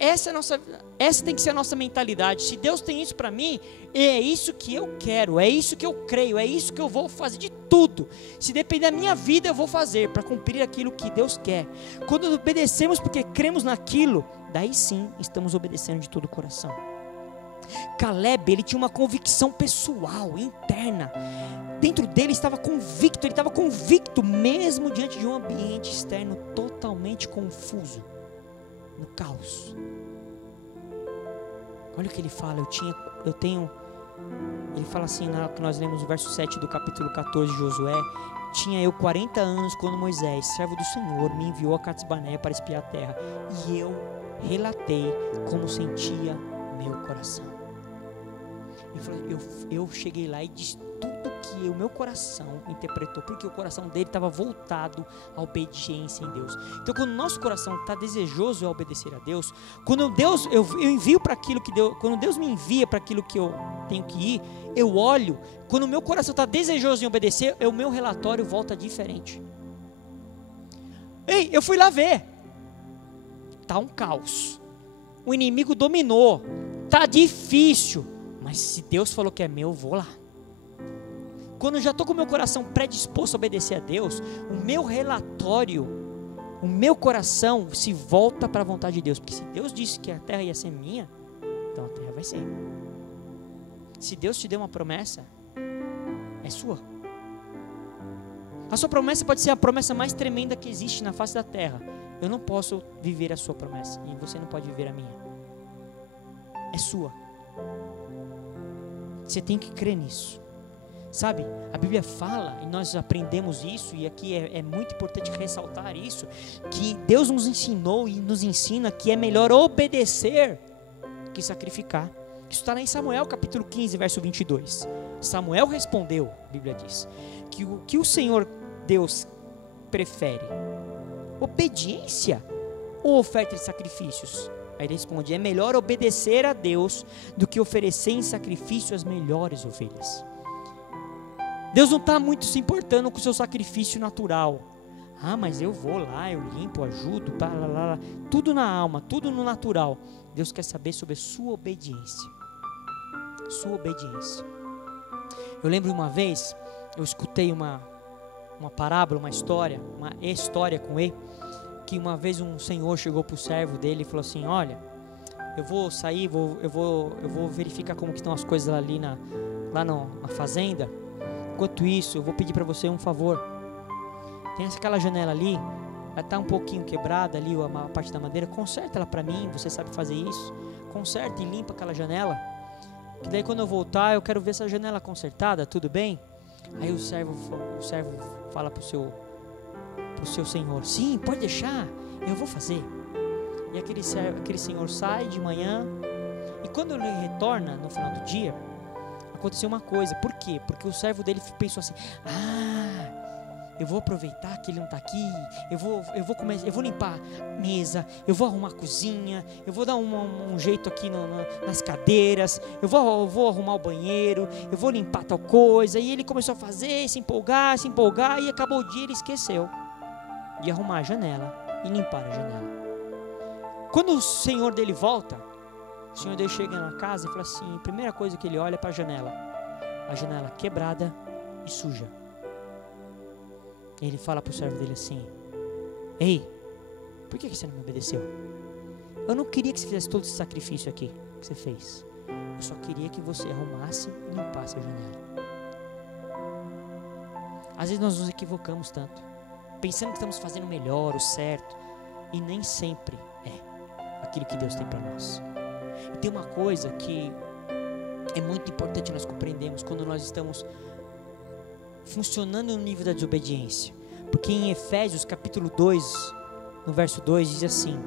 Essa tem que ser a nossa mentalidade. Se Deus tem isso para mim, é isso que eu quero, é isso que eu creio, é isso que eu vou fazer de tudo. Se depender da minha vida, eu vou fazer para cumprir aquilo que Deus quer. Quando obedecemos porque cremos naquilo, daí sim estamos obedecendo de todo o coração. Caleb, ele tinha uma convicção pessoal, interna. Dentro dele ele estava convicto mesmo diante de um ambiente externo totalmente confuso, no caos. Olha o que ele fala, ele fala assim, que nós lemos o verso 7 do capítulo 14 de Josué, tinha eu 40 anos quando Moisés, servo do Senhor, me enviou a Cades-Barneia para espiar a terra, e eu relatei como sentia meu coração. Eu cheguei lá e disse tudo que o meu coração interpretou, porque o coração dele estava voltado à obediência em Deus. Então, quando o nosso coração está desejoso a obedecer a Deus, quando eu envio para aquilo que Deus, quando Deus me envia para aquilo que eu tenho que ir, eu olho, quando o meu coração está desejoso em obedecer, o meu relatório volta diferente. Ei, eu fui lá ver, está um caos, o inimigo dominou, está difícil. Mas se Deus falou que é meu, eu vou lá. Quando eu já estou com o meu coração predisposto a obedecer a Deus, o meu relatório, o meu coração se volta para a vontade de Deus. Porque se Deus disse que a terra ia ser minha, então a terra vai ser. Se Deus te deu uma promessa, é sua. A sua promessa pode ser a promessa mais tremenda que existe na face da terra. Eu não posso viver a sua promessa e você não pode viver a minha. É sua. Você tem que crer nisso. Sabe, a Bíblia fala, e nós aprendemos isso, e aqui é muito importante ressaltar isso, que Deus nos ensinou e nos ensina que é melhor obedecer que sacrificar. Isso está lá em Samuel capítulo 15, verso 22. Samuel respondeu, a Bíblia diz, que o que o Senhor Deus prefere, obediência ou oferta de sacrifícios? Aí ele responde, é melhor obedecer a Deus do que oferecer em sacrifício as melhores ovelhas. Deus não está muito se importando com o seu sacrifício natural. Ah, mas eu vou lá, eu limpo, ajudo, tudo na alma, tudo no natural. Deus quer saber sobre a sua obediência. Sua obediência. Eu lembro uma vez, eu escutei uma parábola, uma história com ele, que uma vez um senhor chegou para o servo dele e falou assim, olha, eu vou sair, eu vou verificar como que estão as coisas ali na fazenda. Enquanto isso, eu vou pedir para você um favor. Tem aquela janela ali, ela está um pouquinho quebrada ali, a parte da madeira, conserta ela para mim, você sabe fazer isso. Conserta e limpa aquela janela, que daí quando eu voltar, eu quero ver essa janela consertada, tudo bem? Aí o servo fala para o seu senhor, sim, pode deixar, eu vou fazer. E aquele senhor sai de manhã, e quando ele retorna no final do dia, aconteceu uma coisa. Por quê? Porque o servo dele pensou assim, eu vou aproveitar que ele não está aqui, eu vou limpar a mesa, eu vou arrumar a cozinha, eu vou dar um jeito aqui nas cadeiras, eu vou arrumar o banheiro, eu vou limpar tal coisa. E ele começou a fazer, se empolgar, e acabou o dia, ele esqueceu de arrumar a janela e limpar a janela. Quando o senhor dele volta, o senhor dele chega na casa e fala assim, a primeira coisa que ele olha é para a janela quebrada e suja. Ele fala para o servo dele assim, ei, por que você não me obedeceu? Eu não queria que você fizesse todo esse sacrifício aqui que você fez. Eu só queria que você arrumasse e limpasse a janela. Às vezes nós nos equivocamos tanto, pensando que estamos fazendo o melhor, o certo, e nem sempre é aquilo que Deus tem para nós. E tem uma coisa que é muito importante nós compreendermos quando nós estamos funcionando no nível da desobediência. Porque em Efésios capítulo 2, no verso 2, diz assim,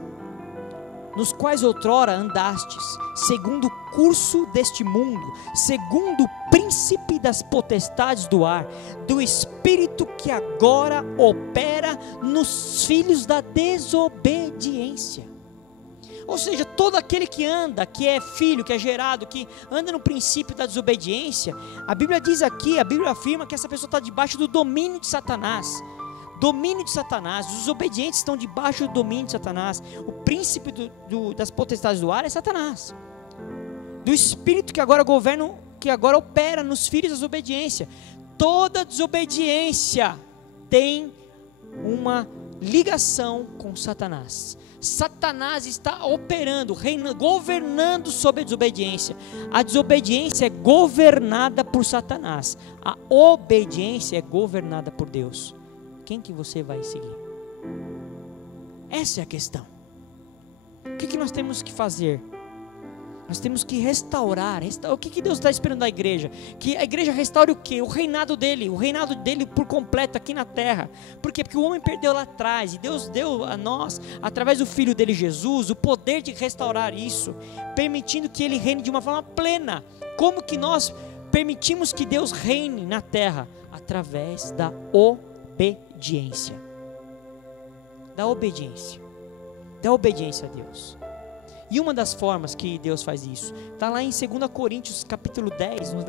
nos quais outrora andastes, segundo o curso deste mundo, segundo o príncipe das potestades do ar, do espírito que agora opera nos filhos da desobediência. Ou seja, todo aquele que anda, que é filho, que é gerado, que anda no princípio da desobediência, a Bíblia diz aqui, a Bíblia afirma que essa pessoa está debaixo do domínio de Satanás. Domínio de Satanás, os desobedientes estão debaixo do domínio de Satanás. O príncipe das potestades do ar é Satanás. Do espírito que agora governa, que agora opera nos filhos da desobediência. Toda desobediência tem uma ligação com Satanás. Satanás está operando, reinando, governando sobre a desobediência. A desobediência é governada por Satanás. A obediência é governada por Deus. Quem que você vai seguir? Essa é a questão. O que nós temos que fazer? Nós temos que restaurar. O que Deus está esperando da igreja? Que a igreja restaure o quê? O reinado dele por completo aqui na terra. Por quê? Porque o homem perdeu lá atrás, e Deus deu a nós, através do Filho dele Jesus, o poder de restaurar isso, permitindo que ele reine de uma forma plena. Como que nós permitimos que Deus reine na terra? Através da obediência. Da obediência a Deus. E uma das formas que Deus faz isso está lá em 2 Coríntios capítulo 10, nos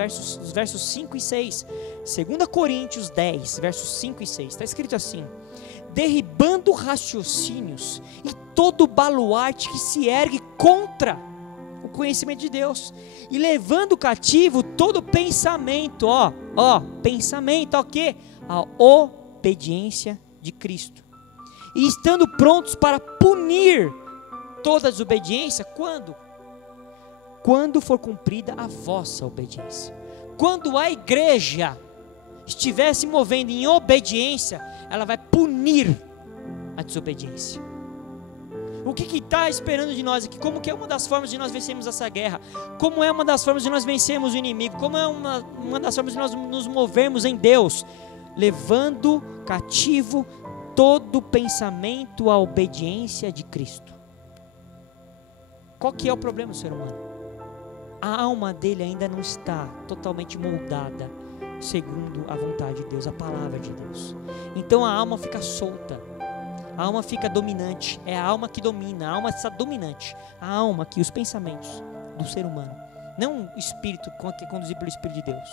versos 5 e 6. 2 Coríntios 10, versos 5 e 6. Está escrito assim: derribando raciocínios e todo baluarte que se ergue contra o conhecimento de Deus, e levando cativo todo pensamento, pensamento ao quê? A obediência de Cristo. E estando prontos para punir toda desobediência, quando for cumprida a vossa obediência. Quando a igreja estiver se movendo em obediência, ela vai punir a desobediência. O que está esperando de nós aqui? Como que é uma das formas de nós vencermos essa guerra? Como é uma das formas de nós vencermos o inimigo? Como é uma das formas de nós nos movermos em Deus? Levando cativo todo pensamento à obediência de Cristo. Qual que é o problema do ser humano? A alma dele ainda não está totalmente moldada segundo a vontade de Deus, a palavra de Deus. Então a alma fica solta, a alma fica dominante, é a alma que domina, a alma está dominante, a alma que os pensamentos do ser humano, não o espírito que é conduzido pelo Espírito de Deus.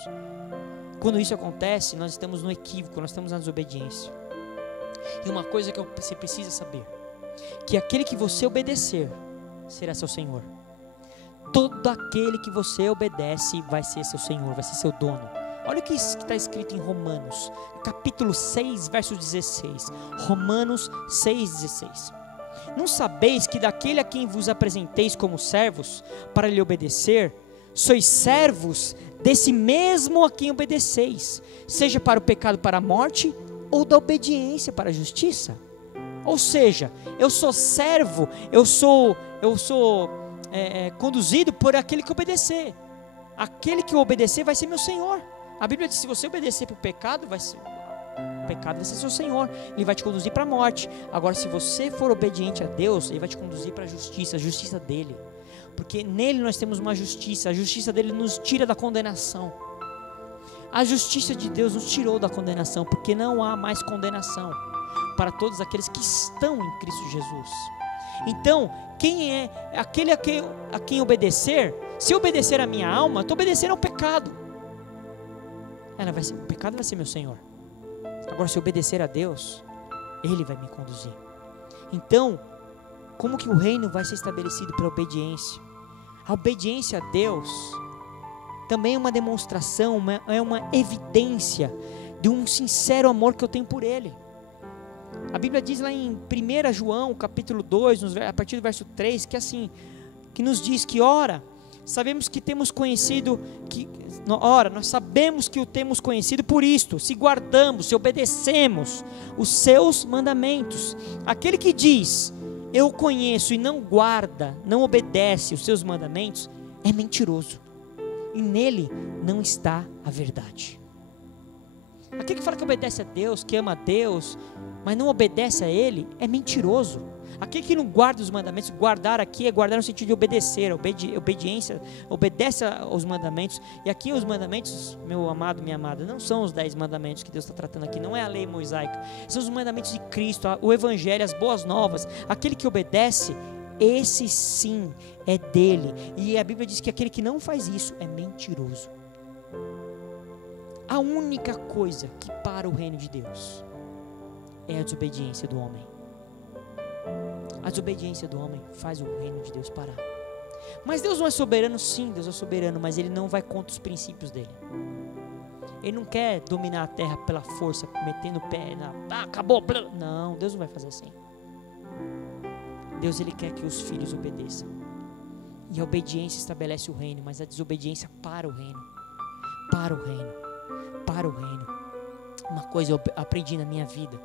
Quando isso acontece, nós estamos no equívoco, nós estamos na desobediência. E uma coisa que você precisa saber, que aquele que você obedecer será seu Senhor. Todo aquele que você obedece vai ser seu Senhor, vai ser seu dono. Olha o que está escrito em Romanos, capítulo 6, verso 16. Romanos 6, 16. Não sabeis que daquele a quem vos apresenteis como servos, para lhe obedecer, sois servos desse mesmo a quem obedeceis, seja para o pecado para a morte, ou da obediência para a justiça. Ou seja, eu sou servo, eu sou conduzido por aquele que obedecer. Aquele que obedecer vai ser meu Senhor. A Bíblia diz que se você obedecer para o pecado, o pecado vai ser seu Senhor, ele vai te conduzir para a morte. Agora, se você for obediente a Deus, ele vai te conduzir para a justiça dele, porque nele nós temos uma justiça, a justiça dele nos tira da condenação. A justiça de Deus nos tirou da condenação, porque não há mais condenação para todos aqueles que estão em Cristo Jesus. Então, quem é aquele a quem obedecer? Se eu obedecer a minha alma, estou obedecendo ao pecado. O pecado vai ser meu Senhor. Agora, se eu obedecer a Deus, Ele vai me conduzir. Então, como que o reino vai ser estabelecido pela obediência? A obediência a Deus também é uma demonstração, é uma evidência de um sincero amor que eu tenho por Ele. A Bíblia diz lá em 1 João, capítulo 2, a partir do verso 3, que assim, que nos diz que, sabemos que temos conhecido, nós sabemos que o temos conhecido por isto, se guardamos, se obedecemos os seus mandamentos. Aquele que diz, eu conheço e não guarda, não obedece os seus mandamentos, é mentiroso, e nele não está a verdade. Aquele que fala que obedece a Deus, que ama a Deus, mas não obedece a Ele, é mentiroso. Aquele que não guarda os mandamentos, guardar aqui é guardar no sentido de obedecer, obediência, obedece aos mandamentos. E aqui os mandamentos, meu amado, minha amada, não são os 10 mandamentos que Deus está tratando aqui, não é a lei mosaica, são os mandamentos de Cristo, o Evangelho, as boas novas. Aquele que obedece, esse sim é dele. E a Bíblia diz que aquele que não faz isso é mentiroso. A única coisa que para o reino de Deus é a desobediência do homem. A desobediência do homem faz o reino de Deus parar. Mas Deus não é soberano? Sim, Deus é soberano, mas Ele não vai contra os princípios dEle. Ele não quer dominar a terra pela força, metendo o pé acabou. Não, Deus não vai fazer assim. Deus, Ele quer que os filhos obedeçam. E a obediência estabelece o reino, mas a desobediência para o reino. Para o reino. Para o reino. Uma coisa eu aprendi na minha vida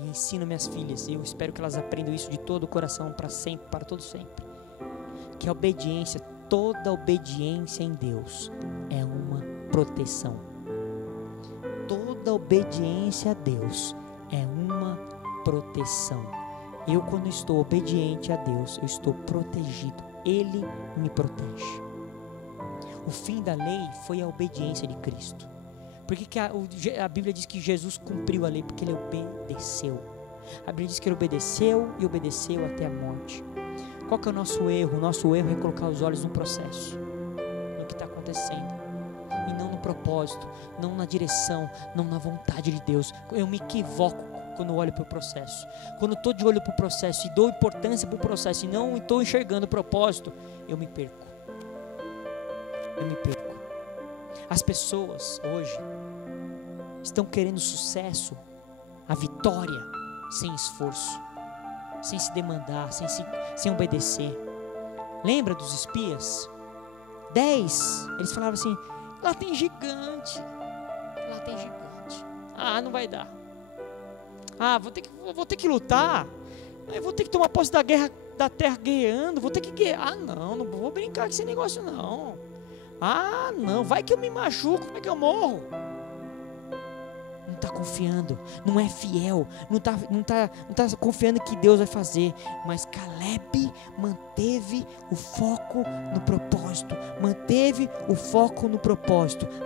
e ensino minhas filhas, e eu espero que elas aprendam isso de todo o coração, para sempre, para todo sempre, que a obediência, toda obediência em Deus é uma proteção. Toda obediência a Deus é uma proteção. Eu, quando estou obediente a Deus, eu estou protegido. Ele me protege. O fim da lei foi a obediência de Cristo. Porque a Bíblia diz que Jesus cumpriu a lei? Porque Ele obedeceu. A Bíblia diz que Ele obedeceu e obedeceu até a morte. Qual que é o nosso erro? O nosso erro é colocar os olhos no processo, no que está acontecendo, e não no propósito, não na direção, não na vontade de Deus. Eu me equivoco quando olho para o processo. Quando estou de olho para o processo e dou importância para o processo e não estou enxergando o propósito, eu me perco. As pessoas hoje estão querendo sucesso, a vitória, sem esforço, sem se demandar, sem obedecer. Lembra dos espias? 10, eles falavam assim, lá tem gigante, não vai dar. Vou ter que lutar. Eu vou ter que tomar posse da terra guerreando, vou ter que guerrear. Não vou brincar com esse negócio não. Não, vai que eu me machuco, como é que eu morro? Não está confiando, não é fiel, não tá confiando que Deus vai fazer. Mas Caleb manteve o foco no propósito,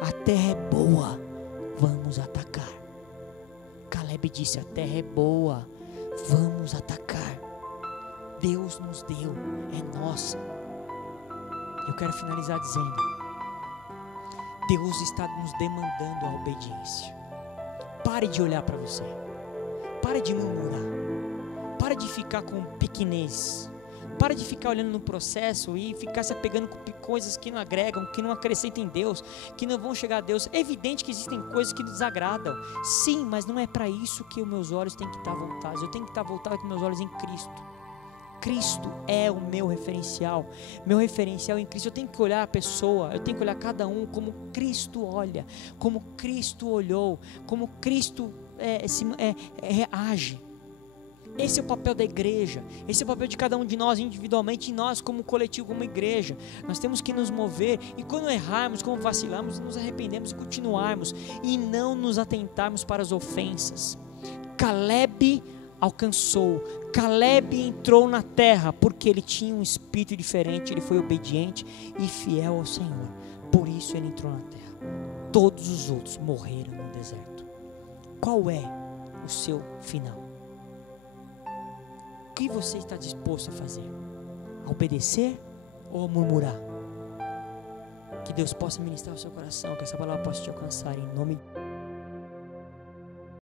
A terra é boa, vamos atacar. Caleb disse: a terra é boa, vamos atacar. Deus nos deu, é nossa. Eu quero finalizar dizendo: Deus está nos demandando a obediência. Pare de olhar para você, pare de murmurar, pare de ficar com pequenez, pare de ficar olhando no processo e ficar se apegando com coisas que não agregam, que não acrescentam em Deus, que não vão chegar a Deus. É evidente que existem coisas que desagradam, sim, mas não é para isso que os meus olhos têm que estar voltados. Eu tenho que estar voltado com meus olhos em Cristo. Cristo é o meu referencial em Cristo. Eu tenho que olhar a pessoa, eu tenho que olhar cada um como Cristo olha, como Cristo olhou, como Cristo reage. Esse é o papel da igreja, esse é o papel de cada um de nós individualmente, e nós como coletivo, como igreja. Nós temos que nos mover, e quando errarmos, quando vacilarmos, nos arrependemos e continuarmos, e não nos atentarmos para as ofensas. Caleb alcançou, Caleb entrou na terra, porque ele tinha um espírito diferente, ele foi obediente e fiel ao Senhor, por isso ele entrou na terra. Todos os outros morreram no deserto. Qual é o seu final? O que você está disposto a fazer? A obedecer ou a murmurar? Que Deus possa ministrar o seu coração, que essa palavra possa te alcançar em nome de